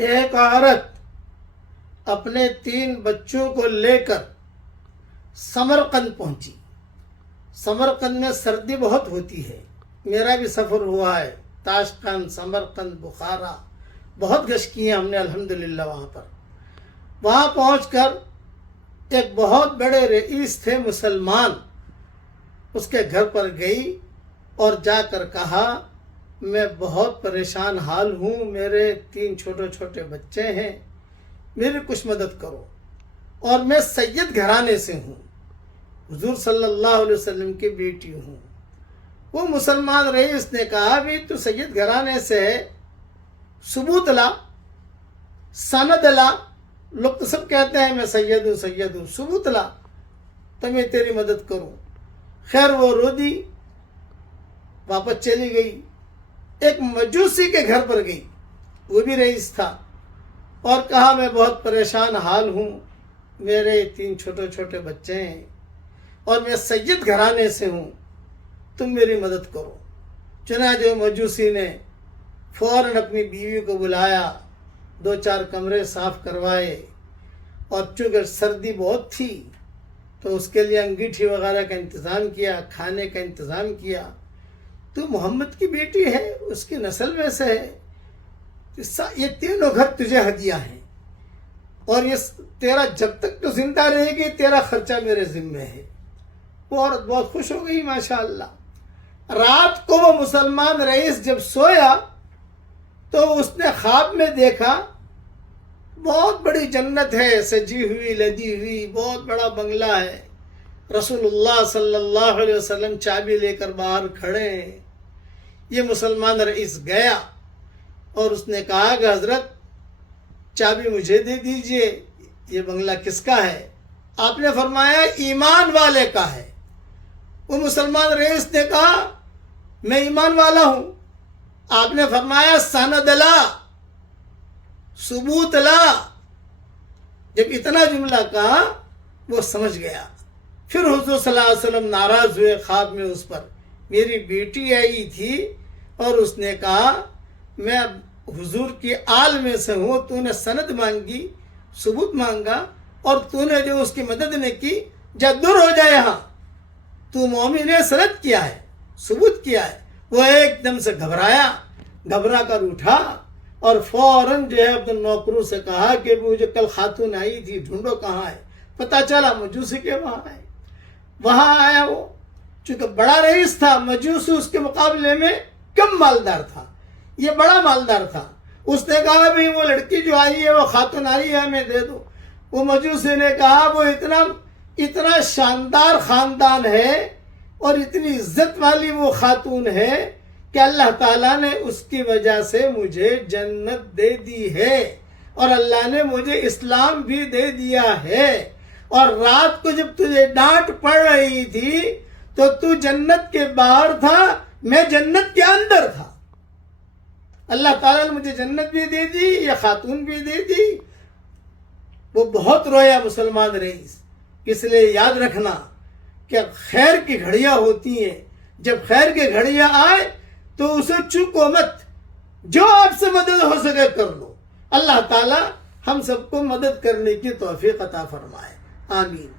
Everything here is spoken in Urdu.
ایک عورت اپنے 3 بچوں کو لے کر سمرقند پہنچی۔ سمرقند میں سردی بہت ہوتی ہے، میرا بھی سفر ہوا ہے، تاشقند، سمرقند، بخارا، بہت گشت کی ہیں ہم نے الحمدللہ وہاں پر۔ وہاں پہنچ کر ایک بہت بڑے رئیس تھے مسلمان، اس کے گھر پر گئی اور جا کر کہا میں بہت پریشان حال ہوں، میرے 3 چھوٹے چھوٹے بچے ہیں، میری کچھ مدد کرو، اور میں سید گھرانے سے ہوں، حضور صلی اللہ علیہ وسلم کی بیٹی ہوں۔ وہ مسلمان رئیس نے کہا بھی تو سید گھرانے سے ہے، ثبوت لا، سند لا، لوگ تو سب کہتے ہیں میں سید ہوں، ثبوت لا تو میں تیری مدد کروں۔ خیر وہ رو دی، واپس چلی گئی۔ ایک مجوسی کے گھر پر گئی، وہ بھی رئیس تھا، اور کہا میں بہت پریشان حال ہوں، میرے 3 چھوٹے چھوٹے بچے ہیں اور میں سید گھرانے سے ہوں، تم میری مدد کرو۔ چنانچہ مجوسی نے فوراً اپنی بیوی کو بلایا، 2-4 کمرے صاف کروائے، اور چونکہ سردی بہت تھی تو اس کے لیے انگیٹھی وغیرہ کا انتظام کیا، کھانے کا انتظام کیا۔ تو محمد کی بیٹی ہے، اس کی نسل میں سے ہے، یہ 3 گھر تجھے ہدیہ ہیں، اور یہ تیرا جب تک تو زندہ رہے گی تیرا خرچہ میرے ذمہ ہے۔ وہ عورت بہت خوش ہو گئی ماشاءاللہ۔ رات کو وہ مسلمان رئیس جب سویا تو اس نے خواب میں دیکھا بہت بڑی جنت ہے، سجی ہوئی لدی ہوئی، بہت بڑا بنگلہ ہے، رسول اللہ صلی اللہ علیہ وسلم چابی لے کر باہر کھڑے ہیں۔ یہ مسلمان رئیس گیا اور اس نے کہا کہ حضرت چابی مجھے دے دیجئے، یہ بنگلہ کس کا ہے؟ آپ نے فرمایا ایمان والے کا ہے۔ وہ مسلمان رئیس نے کہا میں ایمان والا ہوں۔ آپ نے فرمایا سند لا، ثبوت لا۔ جب اتنا جملہ کہا وہ سمجھ گیا۔ پھر حضور صلی اللہ علیہ وسلم ناراض ہوئے خواب میں اس پر۔ میری بیٹی آئی تھی اور اس نے کہا میں حضور کی آل میں سے ہوں، تو نے سند مانگی، ثبوت مانگا، اور تو نے جو اس کی مدد نے کی، جا دور ہو جائے یہاں، تو مومن نے سند کیا ہے، ثبوت کیا ہے۔ وہ ایک دم سے گھبرا کر اٹھا اور فوراً جو ہے اپنے نوکروں سے کہا کہ وہ جو کل خاتون آئی تھی ڈھونڈو کہاں ہے۔ پتہ چلا مجوسی کے وہاں ہے۔ وہاں آیا وہ، چونکہ بڑا رئیس تھا، مجوسی اس کے مقابلے میں کم مالدار تھا، یہ بڑا مالدار تھا۔ اس نے کہا بھی وہ لڑکی جو آئی ہے، وہ خاتون آئی ہے، ہمیں دے دو۔ وہ مجوسی نے کہا وہ اتنا شاندار خاندان ہے اور اتنی عزت والی وہ خاتون ہے کہ اللہ تعالیٰ نے اس کی وجہ سے مجھے جنت دے دی ہے، اور اللہ نے مجھے اسلام بھی دے دیا ہے، اور رات کو جب تجھے ڈانٹ پڑ رہی تھی تو تو جنت کے باہر تھا، میں جنت کے اندر تھا۔ اللہ تعالیٰ نے مجھے جنت بھی دے دی، یہ خاتون بھی دے دی۔ وہ بہت رویا مسلمان رئیس۔ اس لیے یاد رکھنا کہ خیر کی گھڑیاں ہوتی ہیں، جب خیر کی گھڑیاں آئے تو اسے چوکو مت، جو آپ سے مدد ہو سکے کر لو۔ اللہ تعالیٰ ہم سب کو مدد کرنے کی توفیق عطا فرمائے، آمین۔